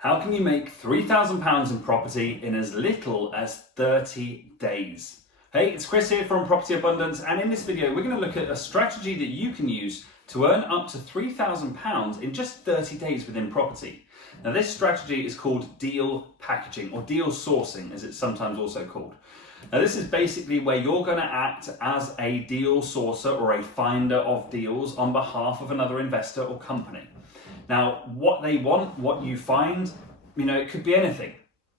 How can you make £3,000 in property in as little as 30 days? Hey, it's Chris here from Property Abundance, and in this video we're going to look at a strategy that you can use to earn up to £3,000 in just 30 days within property. Now this strategy is called deal packaging, or deal sourcing as it's sometimes also called. Now this is basically where you're going to act as a deal sourcer or a finder of deals on behalf of another investor or company. Now, what they want, what you find, it could be anything.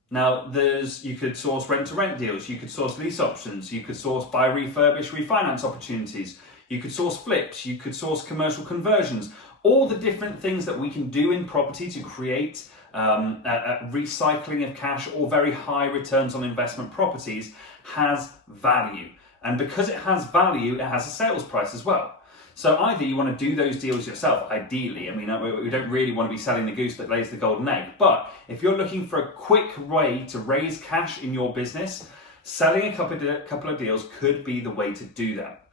Now, you could source rent-to-rent deals, you could source lease options, you could source buy, refurbish, refinance opportunities, you could source flips, you could source commercial conversions, all the different things that we can do in property to create a recycling of cash or very high returns on investment properties has value. And because it has value, it has a sales price as well. So either you want to do those deals yourself, ideally. We don't really want to be selling the goose that lays the golden egg. But if you're looking for a quick way to raise cash in your business, selling a couple of deals could be the way to do that.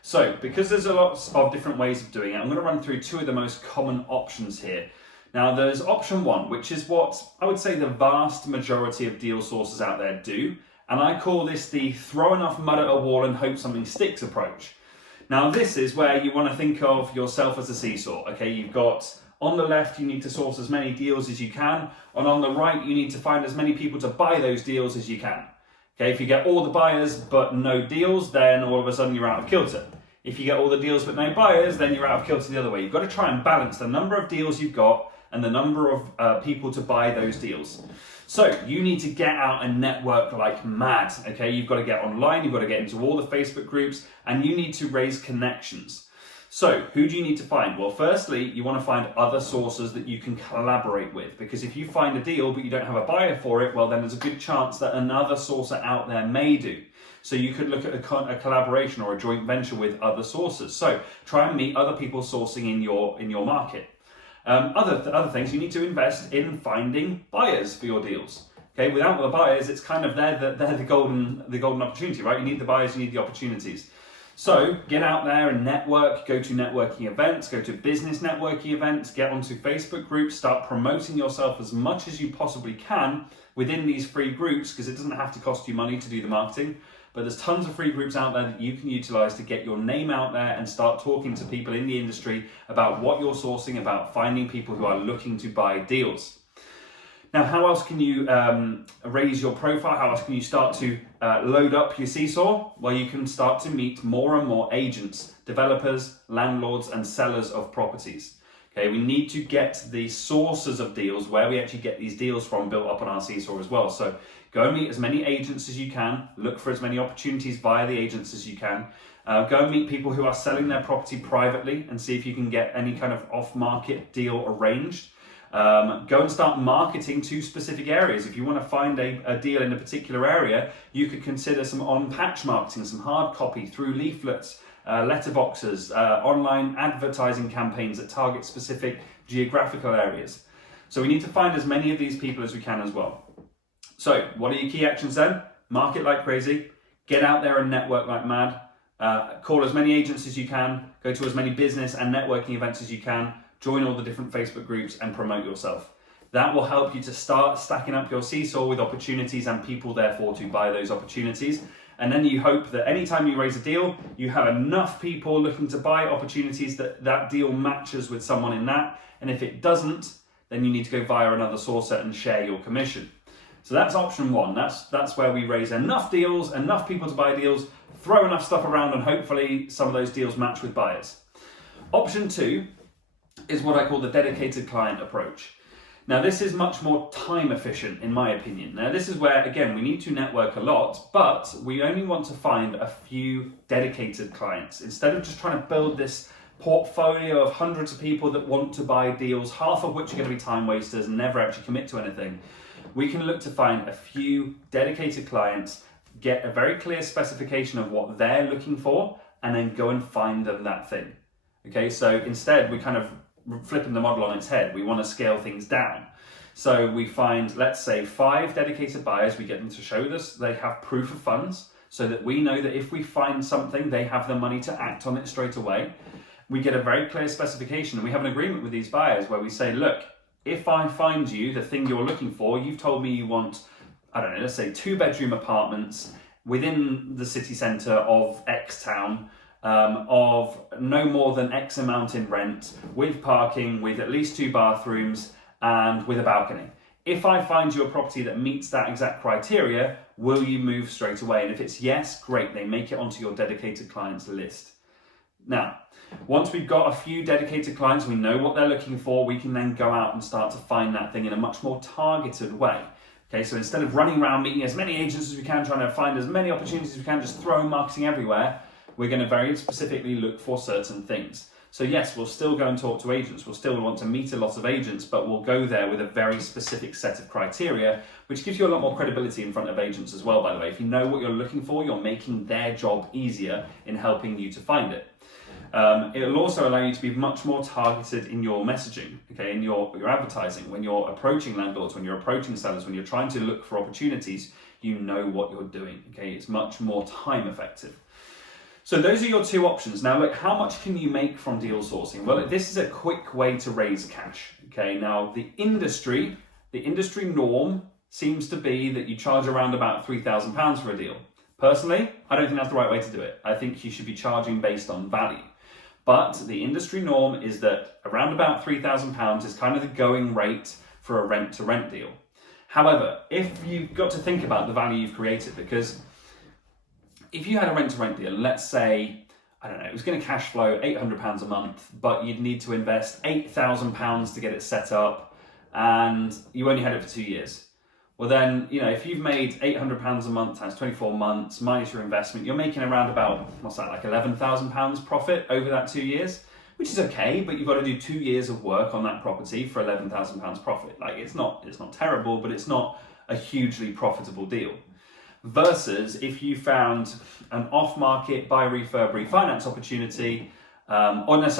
So because there's a lot of different ways of doing it, I'm going to run through two of the most common options here. Now there's option one, which is what I would say the vast majority of deal sources out there do. And I call this the throw enough mud at a wall and hope something sticks approach. Now this is where you want to think of yourself as a seesaw, okay? You've got, on the left, you need to source as many deals as you can, and on the right, you need to find as many people to buy those deals as you can. Okay, if you get all the buyers but no deals, then all of a sudden you're out of kilter. If you get all the deals but no buyers, then you're out of kilter the other way. You've got to try and balance the number of deals you've got and the number of people to buy those deals. So you need to get out and network like mad, okay? You've got to get online, you've got to get into all the Facebook groups, and you need to raise connections. So who do you need to find? Well, firstly, you want to find other sources that you can collaborate with, because if you find a deal but you don't have a buyer for it, well, then there's a good chance that another sourcer out there may do. So you could look at a collaboration or a joint venture with other sources. So try and meet other people sourcing in your market. Other things, you need to invest in finding buyers for your deals. Okay, without the buyers, it's kind of they're the golden opportunity, right? You need the buyers, you need the opportunities. So get out there and network, go to networking events, go to business networking events, get onto Facebook groups, start promoting yourself as much as you possibly can within these free groups, because it doesn't have to cost you money to do the marketing. But there's tons of free groups out there that you can utilize to get your name out there and start talking to people in the industry about what you're sourcing, about finding people who are looking to buy deals. Now, how else can you raise your profile? How else can you start to load up your seesaw? Well, you can start to meet more and more agents, developers, landlords, and sellers of properties. Okay, we need to get the sources of deals, where we actually get these deals from, built up on our seesaw as well. So go and meet as many agents as you can, look for as many opportunities via the agents as you can. Go and meet people who are selling their property privately and see if you can get any kind of off-market deal arranged. Go and start marketing to specific areas. If you want to find a deal in a particular area, you could consider some on-patch marketing, some hard copy through leaflets, letterboxes, online advertising campaigns that target specific geographical areas. So we need to find as many of these people as we can as well. So what are your key actions then? Market like crazy, get out there and network like mad, call as many agents as you can, go to as many business and networking events as you can, join all the different Facebook groups and promote yourself. That will help you to start stacking up your seesaw with opportunities and people therefore to buy those opportunities. And then you hope that anytime you raise a deal, you have enough people looking to buy opportunities that deal matches with someone in that. And if it doesn't, then you need to go via another sourcer and share your commission. So that's option one. That's where we raise enough deals, enough people to buy deals, throw enough stuff around, and hopefully some of those deals match with buyers. Option two is what I call the dedicated client approach. Now this is much more time efficient in my opinion. Now this is where, again, we need to network a lot, but we only want to find a few dedicated clients. Instead of just trying to build this portfolio of hundreds of people that want to buy deals, half of which are going to be time wasters and never actually commit to anything, we can look to find a few dedicated clients, get a very clear specification of what they're looking for, and then go and find them that thing. Okay, so instead we kind of flipping the model on its head. We want to scale things down. So we find, let's say, 5 dedicated buyers, we get them to show us they have proof of funds, so that we know that if we find something, they have the money to act on it straight away. We get a very clear specification, and we have an agreement with these buyers where we say, look, if I find you the thing you're looking for, you've told me you want, I don't know, let's say 2-bedroom apartments within the city centre of X town, of no more than X amount in rent, with parking, with at least 2 bathrooms, and with a balcony. If I find you a property that meets that exact criteria, will you move straight away? And if it's yes, great, they make it onto your dedicated clients list. Now, once we've got a few dedicated clients, we know what they're looking for, we can then go out and start to find that thing in a much more targeted way. Okay, so instead of running around meeting as many agents as we can, trying to find as many opportunities as we can, just throwing marketing everywhere, we're going to very specifically look for certain things. So yes, we'll still go and talk to agents, we'll still want to meet a lot of agents, but we'll go there with a very specific set of criteria, which gives you a lot more credibility in front of agents as well, by the way. If you know what you're looking for, you're making their job easier in helping you to find it. It'll also allow you to be much more targeted in your messaging, okay, in your advertising. When you're approaching landlords, when you're approaching sellers, when you're trying to look for opportunities, you know what you're doing, okay? It's much more time effective. So those are your 2 options. Now look, how much can you make from deal sourcing? Well, this is a quick way to raise cash, okay? Now the industry norm seems to be that you charge around about £3,000 for a deal. Personally, I don't think that's the right way to do it. I think you should be charging based on value. But the industry norm is that around about £3,000 is kind of the going rate for a rent-to-rent deal. However, if you've got to think about the value you've created, because if you had a rent-to-rent deal, let's say, I don't know, it was going to cash flow £800 a month, but you'd need to invest £8,000 to get it set up, and you only had it for 2 years. Well then, you know, if you've made £800 a month times 24 months minus your investment, you're making around about, what's that, like £11,000 profit over that 2 years, which is okay, but you've got to do 2 years of work on that property for £11,000 profit. Like it's not terrible, but it's not a hugely profitable deal. Versus if you found an off-market buy, refurb, refinance opportunity, let's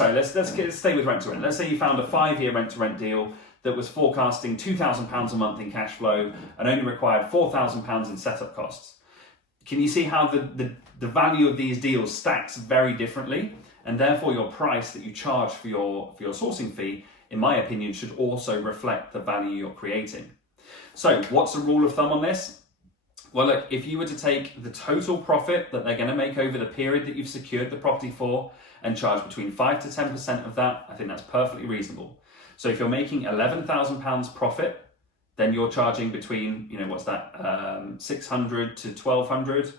stay with rent to rent. Let's say you found a 5-year rent to rent deal that was forecasting £2,000 a month in cash flow and only required £4,000 in setup costs. Can you see how the value of these deals stacks very differently? And therefore your price that you charge for your sourcing fee, in my opinion, should also reflect the value you're creating. So what's the rule of thumb on this? Well, look, if you were to take the total profit that they're going to make over the period that you've secured the property for and charge between 5 to 10% of that, I think that's perfectly reasonable. So if you're making £11,000 profit, then you're charging between, you know, what's that, 600 to 1200,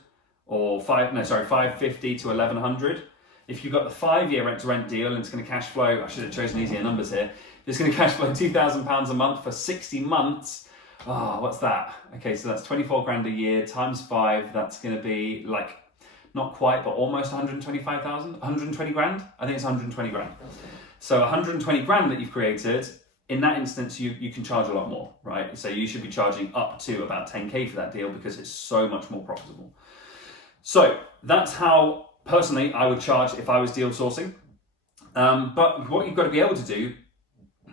or 550 to 1100. If you've got the 5-year rent-to-rent deal and it's going to cash flow, I should have chosen easier numbers here. It's going to cash flow £2,000 a month for 60 months. Oh, what's that? Okay, so that's 24 grand a year times 5. That's going to be like, not quite, but almost 125,000, 120 grand. I think it's 120 grand. So 120 grand that you've created, in that instance, you can charge a lot more, right? So you should be charging up to about 10K for that deal because it's so much more profitable. So that's how, personally, I would charge if I was deal sourcing. But what you've got to be able to do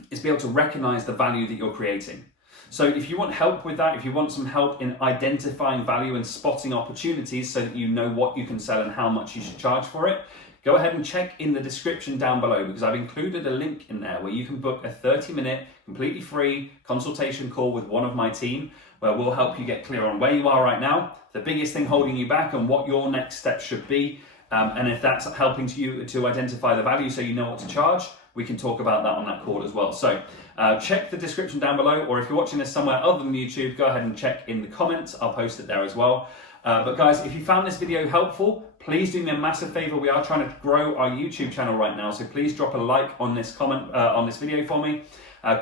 is be able to recognize the value that you're creating. So if you want help with that, if you want some help in identifying value and spotting opportunities so that you know what you can sell and how much you should charge for it, go ahead and check in the description down below because I've included a link in there where you can book a 30-minute, completely free consultation call with one of my team where we'll help you get clear on where you are right now, the biggest thing holding you back and what your next steps should be. And if that's helping you to identify the value so you know what to charge, we can talk about that on that call as well. So check the description down below, or if you're watching this somewhere other than YouTube, go ahead and check in the comments. I'll post it there as well. But guys, if you found this video helpful, please do me a massive favor. We are trying to grow our YouTube channel right now, so please drop a like on this on this video for me.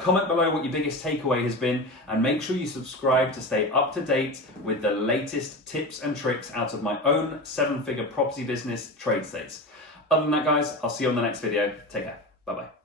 Comment below what your biggest takeaway has been, and make sure you subscribe to stay up to date with the latest tips and tricks out of my own 7-figure property business, Trade States. Other than that, guys, I'll see you on the next video. Take care. Bye-bye.